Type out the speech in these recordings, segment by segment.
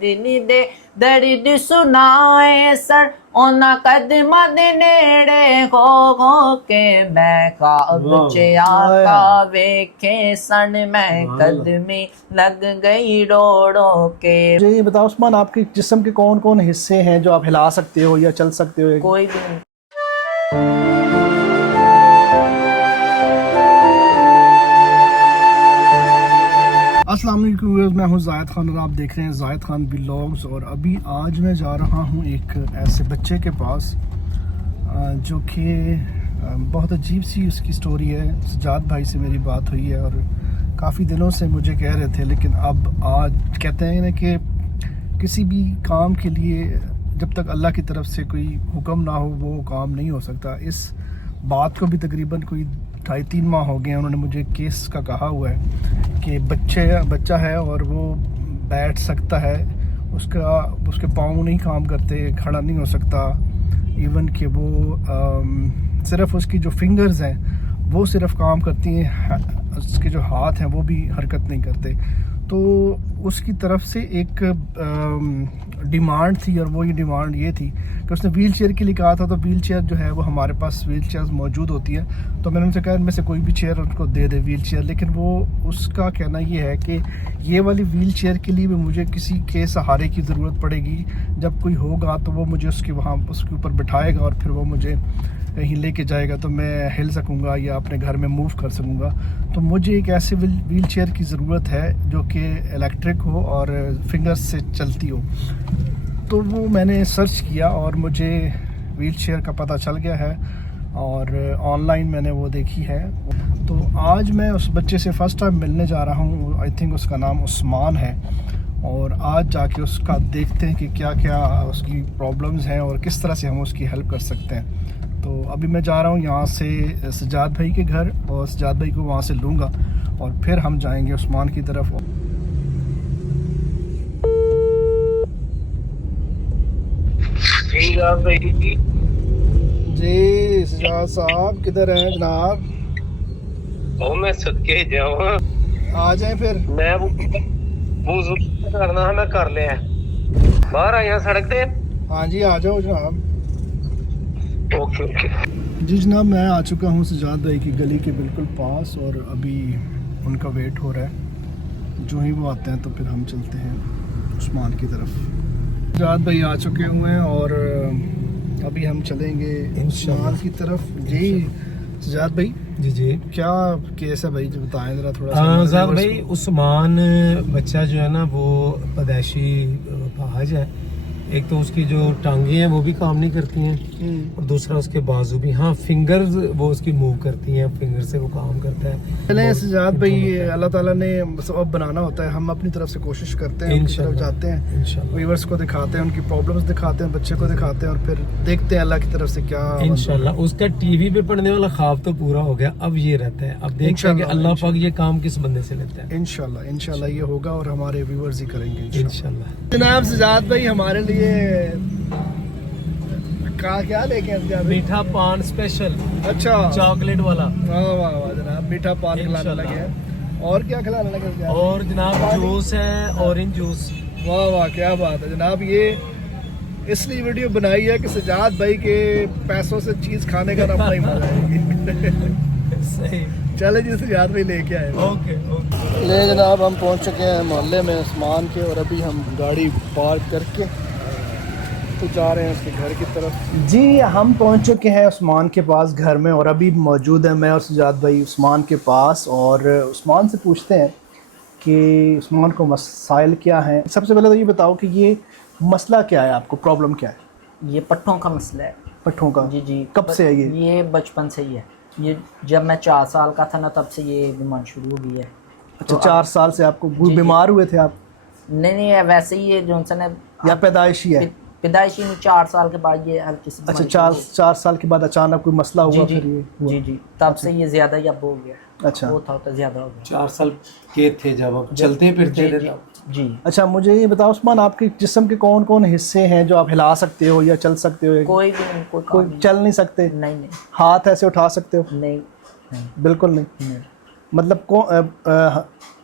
ਦਿਨ ਦੇ ਦਰਦ ਸੁਣਾਏ ਸਰ ਉਹਨਾਂ ਕਦਮਾਂ ਦੇ ਨੇੜੇ ਹੋ ਕੇ ਮੈਂ ख्वाब ਚ ਆਕਾ ਵੇਖੇ ਸਨ ਮੈਂ ਕਦਮੀ लग गई रोड़ों के। मुझे ये बताओ उस्मान, आपके जिस्म के कौन कौन हिस्से हैं जो आप हिला सकते हो या चल सकते हो? कोई भी नहीं। अस्सलाम वालेकुम, मैं हूँ जायद खान और आप देख रहे हैं जायद खान व्लॉग्स। और अभी आज मैं जा रहा हूँ एक ऐसे बच्चे के पास जो कि बहुत अजीब सी उसकी स्टोरी है। सजाद भाई से मेरी बात हुई है और काफ़ी दिनों से मुझे कह रहे थे, लेकिन अब आज कहते हैं ना कि किसी भी काम के लिए जब तक अल्लाह की तरफ से कोई हुक्म ना हो वो काम नहीं हो सकता। इस बात को भी तकरीबन कोई 2.5-3 माह हो गए हैं। उन्होंने मुझे केस का कहा हुआ है कि बच्चा है और वो बैठ सकता है, उसके पाँव नहीं काम करते, खड़ा नहीं हो सकता। इवन कि वो सिर्फ उसकी जो फिंगर्स हैं वो सिर्फ काम करती हैं, उसके जो हाथ हैं वो भी हरकत नहीं करते। तो उसकी तरफ से एक डिमांड थी और वो ये डिमांड ये थी कि उसने व्हील चेयर के लिए कहा था। तो व्हील चेयर जो है वो हमारे पास व्हील चेयर मौजूद होती है, तो मैंने उनसे कहा इनमें से कोई भी चेयर उनको दे दे व्हील चेयर। लेकिन वो उसका कहना ये है कि ये वाली व्हील चेयर के लिए भी मुझे किसी के सहारे की ज़रूरत पड़ेगी। जब कोई होगा तो वो मुझे उसके ऊपर बिठाएगा और फिर वो मुझे कहीं लेके जाएगा तो मैं हिल सकूँगा या अपने घर में मूव कर सकूँगा। तो मुझे एक ऐसे व्हील चेयर की ज़रूरत है जो कि इलेक्ट्रिक हो और फिंगर्स से चलती हो। तो वो मैंने सर्च किया और मुझे व्हील चेयर का पता चल गया है और ऑनलाइन मैंने वो देखी है। तो आज मैं उस बच्चे से फ़र्स्ट टाइम मिलने जा रहा हूँ। आई थिंक उसका नाम उस्मान है और आज जाके उसका देखते हैं कि क्या क्या उसकी प्रॉब्लम्स हैं और किस तरह से हम उसकी हेल्प कर सकते हैं। तो अभी मैं जा रहा हूँ यहाँ से सजाद भाई के घर और सजाद भाई को वहाँ से लूँगा और फिर हम जाएंगे उस्मान की तरफ। जी सजाद साहब किधर हैं जनाब? मैं सदके जाऊँ, आ जाए फिर। मैं वुज़ू करना है, मैं कर लिया बाहर आया सड़क पे। हाँ जी आ जाओ जनाब। ओके ओके जी जनाब, मैं आ चुका हूँ सजाद भाई की गली के बिल्कुल पास और अभी उनका वेट हो रहा है। जो ही वो आते हैं तो फिर हम चलते हैं उस्मान की तरफ। सजाद भाई आ चुके हुए हैं और अभी हम चलेंगे उस्मान की तरफ। जी सजाद भाई। जी जी, क्या केस है भाई, जो बताएं ज़रा थोड़ा सा। सजाद भाई, उस्मान बच्चा जो है ना वो पैदाइशी अपाहिज है। एक तो उसकी जो टांगे हैं वो भी काम नहीं करती हैं और दूसरा उसके बाजू भी, हाँ फिंगर्स वो उसकी मूव करती हैं, फिंगर से वो काम करता है। चले सजाद भाई, अल्लाह ताला ने सबब बनाना होता है, हम अपनी तरफ से कोशिश करते हैं, उनकी तरफ जाते हैं, व्यूअर्स को दिखाते हैं, उनकी प्रॉब्लम्स दिखाते हैं, बच्चे को दिखाते हैं और फिर देखते हैं अल्लाह की तरफ से क्या। इंशाल्लाह उसका टीवी पे पढ़ने वाला ख्वाब तो पूरा हो गया, अब ये रहता है, अब देखते हैं कि अल्लाह पाक ये काम किस बंदे से लेता है। इंशाल्लाह ये होगा और हमारे व्यूअर्स ही करेंगे इंशाल्लाह। जनाब सजाद भाई हमारे लिए क्या लेके आए? मीठा पान स्पेशल, अच्छा चॉकलेट वाला। वाह वाह वाह जनाब, मीठा पान खिलाने लगे हैं। और क्या खिलाने लगे? और जनाब जूस है, ऑरेंज जूस। वाह वाह क्या बात है जनाब। ये इसलिए वीडियो बनाई है कि सजाद भाई के पैसों से चीज खाने का अपना ही मजा है। सही, चले जी सजाद भाई लेके आए। Okay okay. ले जनाब, हम पहुंच चुके हैं मोहल्ले में उस्मान के और अभी हम गाड़ी पार्क करके तो जा रहे हैं उसके घर की तरफ। जी हम पहुंच चुके हैं उस्मान के पास घर में और अभी मौजूद है मैं और सजाद भाई उस्मान के पास और उस्मान से पूछते हैं कि उस्मान को मसाइल क्या हैं। सबसे पहले तो ये बताओ कि ये मसला क्या है, आपको प्रॉब्लम क्या है? ये पट्टों का मसला है। पट्टों का? जी जी। कब से है ये बचपन से ही है। ये जब मैं 4 साल का था ना तब से ये बीमारी शुरू हो गई है। अच्छा, 4 साल से आपको बीमार हुए थे आप? नहीं वैसे ही ये जॉनसन है या पैदाइशी है? पैदाइशी में 4 साल के बाद ये हर किसी। अच्छा, 4 साल के बाद अचानक कोई मसला हुआ? जी फिर ये जी तब से ये ज्यादा ही अब हो गया। अच्छा, वो था तो ज्यादा हो गया। 4 साल के थे जब आप चलते फिरते थे। जी। अच्छा मुझे ये बताओ उस्मान, आपके जिस्म के कौन कौन हिस्से हैं जो आप हिला सकते हो या चल सकते हो? कोई भी नहीं। कोई चल नहीं सकते? नहीं। हाथ ऐसे उठा सकते हो? नहीं। बिल्कुल नहीं। مطلب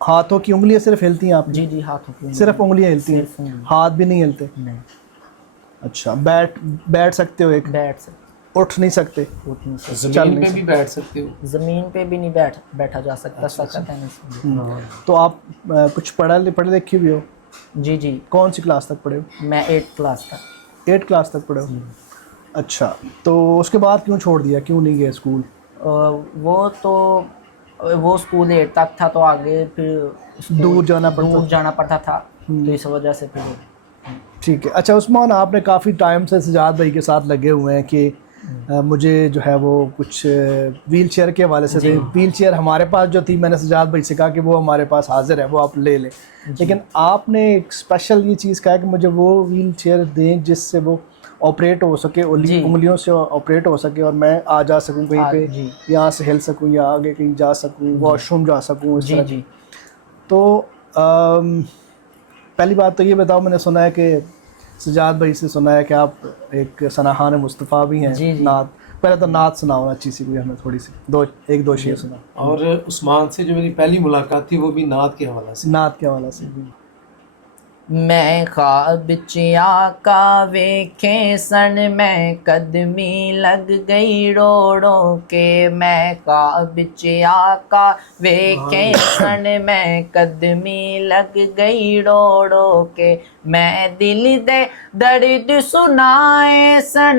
ہاتھوں کی انگلیاں صرف ہلتی ہیں آپ کی؟ جی جی ہاتھوں کی صرف انگلیاں ہلتی ہیں، صرف انگلیاں۔ ہاتھ بھی نہیں ہلتے؟ نہیں، اچھا، بیٹھ سکتے ہو؟ ایک بیٹھ سکتے، اٹھ نہیں سکتے؟ اٹھ نہیں سکتے، زمین پہ بھی بیٹھ سکتے ہو؟ زمین پہ بھی نہیں بیٹھا جا سکتا، سکت ہے نہیں۔ تو آپ کچھ پڑھے لکھے بھی ہو؟ جی جی، کون سی کلاس تک پڑھے ہو؟ میں 8 کلاس تک۔ 8 کلاس تک پڑھے ہو؟ اچھا، تو اس کے بعد کیوں چھوڑ دیا، کیوں نہیں گئے اسکول؟ وہ اسکول 8 تک تھا، تو آگے پھر دور جانا پڑتا تھا، تو اس وجہ سے پھر۔ ٹھیک ہے۔ اچھا عثمان، آپ نے کافی ٹائم سے سجاد بھائی کے ساتھ لگے ہوئے ہیں کہ مجھے جو ہے وہ کچھ ویل چیئر کے حوالے سے ویل چیئر ہمارے پاس جو تھی، میں نے سجاد بھائی سے کہا کہ وہ ہمارے پاس حاضر ہے، وہ آپ لے لیں، لیکن آپ نے ایک اسپیشل یہ چیز کہا کہ مجھے وہ ویل چیئر دیں جس سے وہ آپریٹ ہو سکے، انگلیوں سے آپریٹ ہو سکے، اور میں آ جا سکوں کہیں پہ، یہاں سے ہل سکوں یا آگے کہیں جا سکوں، واش روم جا سکوں، اس طرح۔ تو پہلی بات تو یہ بتاؤ، میں نے سنا ہے کہ سجاد بھائی سے سنا ہے کہ آپ ایک ثناخوان مصطفیٰ بھی ہیں، نعت، پہلے تو نعت سناؤ اچھی سی کوئی ہمیں، تھوڑی سی ایک دو شعر سنا۔ اور عثمان سے جو میری پہلی ملاقات تھی وہ بھی نعت کے حوالے سے۔ نعت کے حوالے سے۔ میں خواب آقا ویکھے سن، میں قدمی لگ گئی روڑوں کے، میں خواب آقا ویکھے سن، میں قدمی لگ گئی روڑوں کے، میں دل دے درد سنائے سن،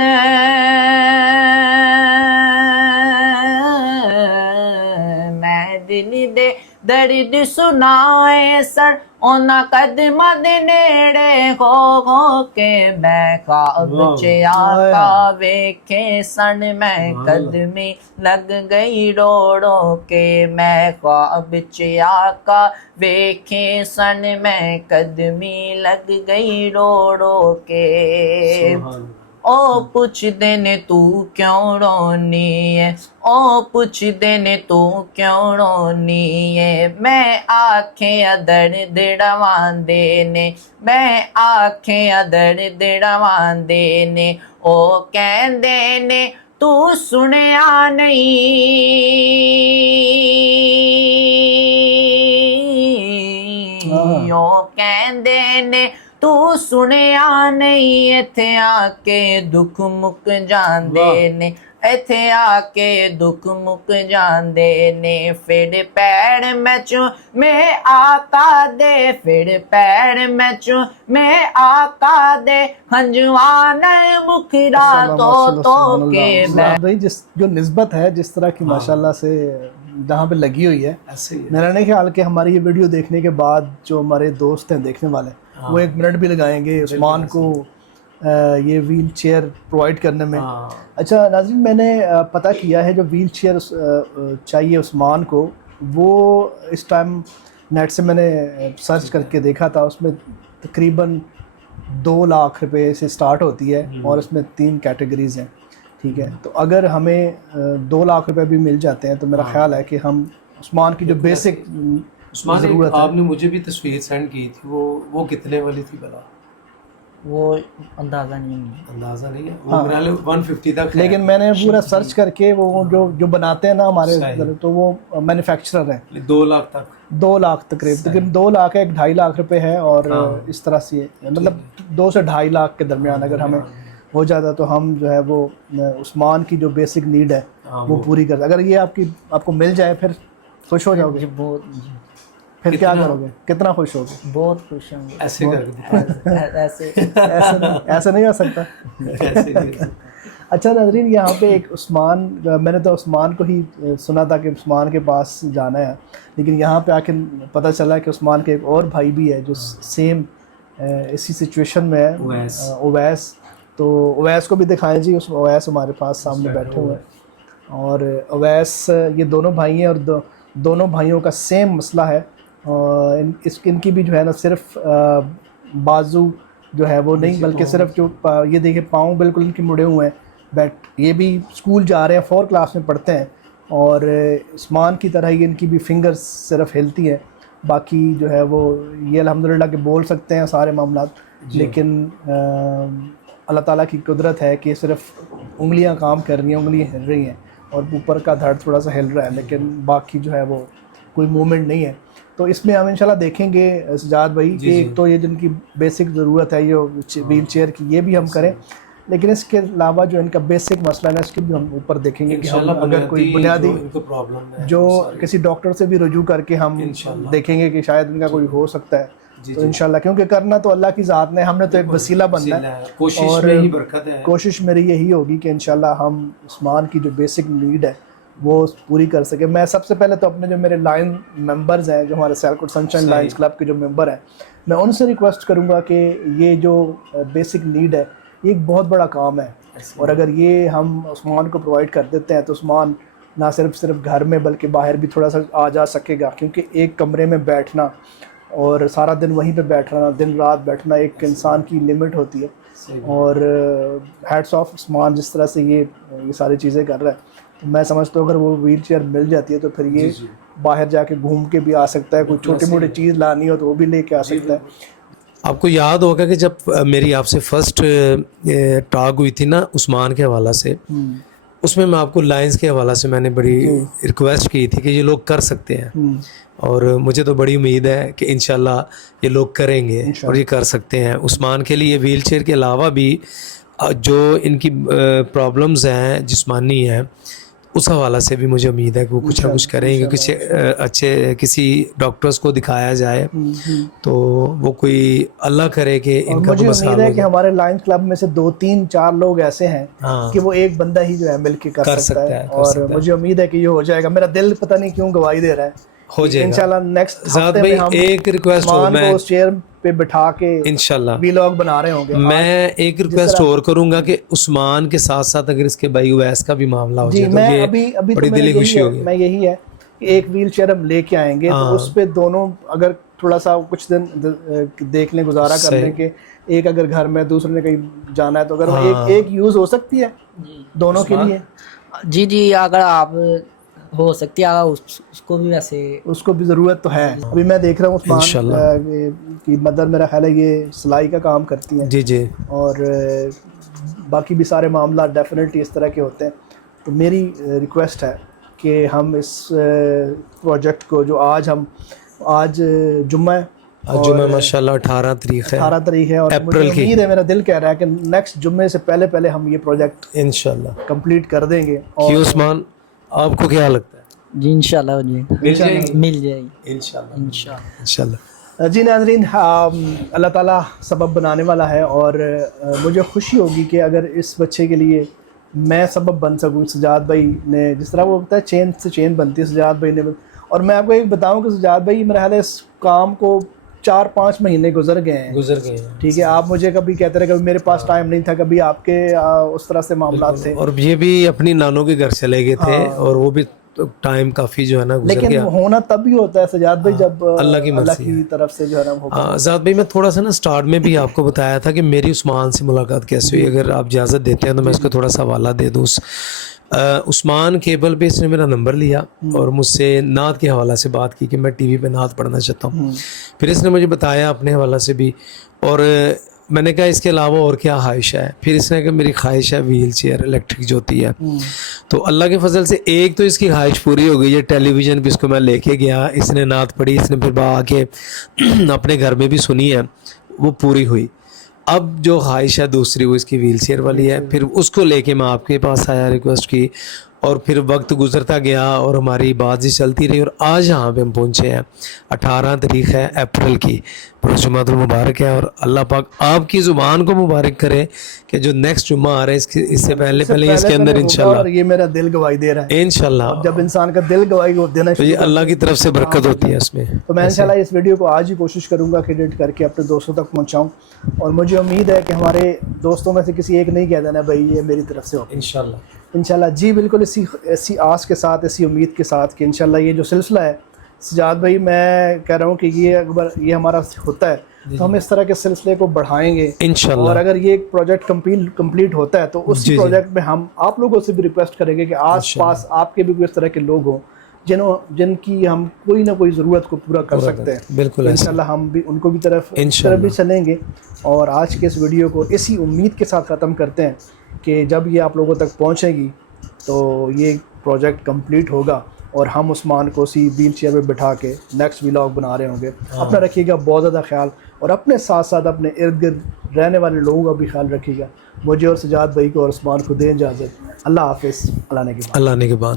میں دل دے درد سنائے سن، اونا قدماں دے نیڑے ہو کے، میں خواب آقا ویکھے سن، میں قدمی لگ گئی روڑوں کے، میں خواب آقا ویکھے سن، میں قدمی لگ گئی روڑوں کے۔ او پوچھ دے نے تو کیوں رونی ہے، او پوچھ دے نے تو کیوں رونی ہے، میں آنکھیں درد رواندے نے، میں آنکھیں درد رواندے نے، او کہندے نے تو سنیا نہیں، او کہندے نے تو سنیا نہیں، ایتھے آ کے دکھ مک جاندے نے، ایتھے آ کے دکھ مک جاندے نے، پھر پیر میں میں آقا دے، پھر پیر میں میں آقا دے، ہنجوان مکھرا تو کے میں۔ بھائی جو نسبت ہے جس طرح کی ماشاءاللہ سے جہاں پہ لگی ہوئی ہے، میرا نہیں خیال کہ ہماری یہ ویڈیو دیکھنے کے بعد جو ہمارے دوست ہیں دیکھنے والے، وہ 1 منٹ بھی لگائیں گے عثمان کو یہ ویل چیئر پرووائڈ کرنے میں۔ اچھا ناظرین، میں نے پتہ کیا ہے جو ویل چیئر چاہیے عثمان کو، وہ اس ٹائم نیٹ سے میں نے سرچ کر کے دیکھا تھا، اس میں تقریباً 2 لاکھ روپے سے سٹارٹ ہوتی ہے، اور اس میں 3 کیٹیگریز ہیں، ٹھیک ہے؟ تو اگر ہمیں 2 لاکھ روپے بھی مل جاتے ہیں تو میرا خیال ہے کہ ہم عثمان کی جو بیسک ضرورت ہے۔ آپ نے مجھے بھی تصویر سینڈ کی تھی، وہ کتنے والی تھی بلا؟ وہ اندازہ نہیں ہے، اندازہ نہیں ہے، وہ میرا 150 تک ہے، لیکن میں نے پورا سرچ کر کے وہ جو بناتے ہیں نا ہمارے ادھر، تو وہ مینوفیکچرر ہیں، 2 لاکھ تک، 2 لاکھ تقریباً 2 لاکھ ہے، 1.5 لاکھ روپے ہے، اور اس طرح سے مطلب 2 سے 2.5 لاکھ کے درمیان اگر ہمیں ہو جاتا تو ہم جو ہے وہ عثمان کی جو بیسک نیڈ ہے وہ پوری کر، اگر یہ آپ کو مل جائے پھر خوش ہو جاؤ گے؟ بہت، پھر کیا کرو گے؟ کتنا خوش ہوگے؟ بہت خوش ہوں گے، ایسے کر کے ایسے نہیں ہو سکتا۔ اچھا ناظرین، یہاں پہ ایک عثمان، میں نے تو عثمان کو ہی سنا تھا کہ عثمان کے پاس جانا ہے، لیکن یہاں پہ آ کے پتہ چلا کہ عثمان کے ایک اور بھائی بھی ہے جو سیم اسی سچویشن میں ہے، اویس۔ تو اویس کو بھی دکھائیں جی، اویس ہمارے پاس سامنے بیٹھے ہوئے ہیں، اور اویس یہ دونوں بھائی ہیں، اور دونوں بھائیوں کا سیم مسئلہ ہے، ان کی بھی جو ہے نا صرف بازو جو ہے وہ نہیں، بلکہ صرف جو یہ دیکھیں پاؤں بالکل ان کے مڑے ہوئے ہیں، یہ بھی اسکول جا رہے ہیں، 4 کلاس میں پڑھتے ہیں، اور عثمان کی طرح ہی ان کی بھی فنگرز صرف ہلتی ہیں، باقی جو ہے وہ یہ الحمدللہ کہ بول سکتے ہیں سارے معاملات، لیکن اللہ تعالیٰ کی قدرت ہے کہ صرف انگلیاں کام کر رہی ہیں، انگلیاں ہل رہی ہیں، اور اوپر کا دھڑ تھوڑا سا ہل رہا ہے، لیکن باقی جو ہے وہ कोई मूवमेंट नहीं है। तो इसमें हम इंशाल्लाह देखेंगे सजाद भाई कि एक तो ये जिनकी बेसिक ज़रूरत है ये व्हील चेयर की, ये भी हम करें, लेकिन इसके अलावा जो इनका बेसिक मसला है इसके भी हम ऊपर देखेंगे कि हम अगर कोई बुनियादी जो किसी डॉक्टर से भी रुजू करके हम देखेंगे कि शायद इनका कोई हो सकता है। तो इंशाल्लाह, क्योंकि करना तो अल्लाह की ज़ात ने, हमने तो एक वसीला बनना है, और कोशिश मेरी यही होगी कि इंशाल्लाह हम उस्मान की जो बेसिक नीड है वो पूरी कर सके। मैं सबसे पहले तो अपने जो मेरे लाइन मेंबर्स हैं, जो हमारे सियालकोट सनशाइन लायंस क्लब के जो मेंबर हैं, मैं उनसे रिक्वेस्ट करूंगा कि ये जो बेसिक नीड है ये एक बहुत बड़ा काम है, और अगर ये हम उस्मान को प्रोवाइड कर देते हैं तो उस्मान ना सिर्फ घर में बल्कि बाहर भी थोड़ा सा आ जा सकेगा, क्योंकि एक कमरे में बैठना और सारा दिन वहीं पे बैठना, दिन रात बैठना, एक इंसान की लिमिट होती है। और हैट्स ऑफ उस्मान जिस तरह से ये सारी चीज़ें कर रहा है, तो मैं समझता हूँ अगर वो व्हील चेयर मिल जाती है तो फिर ये बाहर जाके घूम के भी आ सकता है, कोई छोटी मोटी चीज़ लानी हो तो वो भी लेके आ सकता है। आपको याद होगा कि जब मेरी आपसे फर्स्ट टॉक हुई थी ना उस्मान के हवाला से, उसमें मैं आपको लायंस के हवाला से मैंने बड़ी रिक्वेस्ट की थी कि ये लोग कर सकते हैं, और मुझे तो बड़ी उम्मीद है कि इंशाल्लाह ये लोग करेंगे और ये कर सकते हैं। उस्मान के लिए व्हील चेयर के अलावा भी जो इनकी प्रॉब्लम्स हैं जिस्मानी हैं, उस हवाला से भी मुझे उम्मीद है कि वो कुछ ना कुछ करेंगे। कुछ अच्छे किसी डॉक्टर्स को दिखाया जाए तो वो कोई अल्लाह करे कि इनका मुझे उम्मीद है कि हमारे लायंस क्लब में से 2-3-4 लोग ऐसे हैं कि वो एक बंदा ही जो है मिलके कर सकता है, और मुझे उम्मीद है कि ये हो जाएगा। मेरा दिल पता नहीं क्यों गवाही दे रहा है, हो जाएगा इंशाल्लाह। नेक्स्ट ज़ात भाई एक रिक्वेस्ट हो, मैं उस चेयर पे बिठा के इंशाल्लाह व्लॉग बना रहे होंगे। मैं एक रिक्वेस्ट और करूंगा कि उस्मान के साथ साथ अगर इसके भाई उवैस का भी मामला हो जाए तो ये अभी बड़ी दिली खुशी होगी। मैं यही है कि एक व्हील चेयर हम लेके आएंगे तो उस पे दोनों अगर थोड़ा सा कुछ दिन देख लें, गुजारा कर लें कि एक अगर घर में दूसरे ने कहीं जाना है तो अगर एक यूज हो सकती है दोनों के लिए। जी अगर आप हो सकती है, उसको भी वैसे उसको भी ज़रूरत तो है। अभी मैं देख रहा हूँ उस्मान की मदर मेरा ख्याल है ये सिलाई का काम करती हैं जी, और बाकी भी सारे मामला डेफिनेटली इस तरह के होते हैं। तो मेरी रिक्वेस्ट है कि हम इस प्रोजेक्ट को जो आज जुम्मा है, जुम्मा माशाल्लाह 18 तारीख है, 18 तारीख है, और अप्रैल की उम्मीद है, मेरा दिल कह रहा है कि नेक्स्ट जुम्मे से पहले हम ये प्रोजेक्ट इंशाल्लाह कंप्लीट कर देंगे। और उस्मान आपको क्या लगता है? जी इंशाल्लाह मिल जाएगी इंशाल्लाह। जी नाज़रीन, अल्लाह ताला सबब बनाने वाला है, और मुझे खुशी होगी कि अगर इस बच्चे के लिए मैं सबब बन सकूं। सजाद भाई ने जिस तरह वो होता है चेन से चेन बनती है, सजाद भाई ने, और मैं आपको एक बताऊं कि सजाद भाई मेरा ख्याल है इस काम को 4-5 महीने गुजर गए हैं। ठीक है, आप मुझे कभी कहते रहे कभी मेरे पास टाइम नहीं था, कभी आपके उस तरह से मामला थे, और ये भी अपनी नानों के घर चले गए थे और वो भी टाइम काफी जो है ना गुजर गया। लेकिन होना तब भी होता है सजाद भाई जब अल्लाह की तरफ से जो है ना होगा। सजाद भाई मैं थोड़ा सा ना स्टार्ट में भी आपको बताया था कि मेरी उस्मान से मुलाकात कैसे हुई। अगर आप इजाज़त देते हैं तो मैं इसको थोड़ा सा हवाला दे दूँ। उस्मान केबल पे इसने मेरा नंबर लिया और मुझसे नात के हवाला से बात की कि मैं टीवी पे नात पढ़ना चाहता हूँ। फिर इसने मुझे बताया अपने हवाला से भी, और मैंने कहा इसके अलावा और क्या ख्वाहिश है। फिर इसने कहा मेरी ख्वाहिश है व्हील चेयर इलेक्ट्रिक जो होती है। तो अल्लाह के फजल से एक तो इसकी ख्वाहिश पूरी हो गई है। टेलीविज़न पे इसको मैं लेके गया, इसने नात पढ़ी, इसने फिर आके अपने घर में भी सुनी है, वो पूरी हुई। अब जो ख्वाहिश है दूसरी वो इसकी व्हील चेयर वाली है। फिर उसको लेके मैं आपके पास आया, रिक्वेस्ट की, और फिर वक्त गुजरता गया और हमारी बात जी चलती रही, और आज यहाँ पे हम पहुँचे हैं। 18 तारीख है अप्रैल की, जुम्मातुल मुबारक है, और अल्लाह पाक आपकी ज़ुबान को मुबारक करे कि जो नेक्स्ट जुम्मा आ रहा है इससे पहले इसके अंदर इंशाल्लाह। और ये मेरा दिल गवाही दे रहा है इंशाल्लाह। जब इंसान का दिल गवाही देना तो ये अल्लाह की तरफ से बरकत होती है इसमें। तो मैं इंशाल्लाह इस वीडियो को आज ही कोशिश करूँगा कि एडिट करके अपने दोस्तों तक पहुँचाऊँ, और मुझे उम्मीद है कि हमारे दोस्तों में से किसी एक नहीं कह देना भाई ये मेरी तरफ से हो। इंशाल्लाह जी बिल्कुल इसी आस के साथ, इसी उम्मीद के साथ कि इंशाल्लाह ये जो सिलसिला है सजाद भाई, मैं कह रहा हूँ कि ये अगर ये हमारा होता है तो हम इस तरह के सिलसिले को बढ़ाएंगे इंशाल्लाह। और अगर ये प्रोजेक्ट कंप्लीट होता है तो उस प्रोजेक्ट में हम आप लोगों से भी रिक्वेस्ट करेंगे कि आस पास आपके भी कोई इस तरह के लोग हों जिनकी हम कोई ना कोई ज़रूरत को पूरा कर सकते हैं। बिल्कुल इंशाल्लाह हम भी उनको भी तरफ भी चलेंगे। और आज के इस वीडियो को इसी उम्मीद के साथ ख़त्म करते हैं कि जब ये आप लोगों तक पहुँचेगी तो ये प्रोजेक्ट कंप्लीट होगा اور ہم عثمان کو اسی ویل چیئر میں بٹھا کے نیکسٹ ولاگ بنا رہے ہوں گے. اپنا رکھیے گا بہت زیادہ خیال, اور اپنے ساتھ ساتھ اپنے ارد گرد رہنے والے لوگوں کا بھی خیال رکھیے گا. مجھے اور سجاد بھائی کو اور عثمان کو دیں اجازت. اللہ حافظ. اللہ نے کے بعد.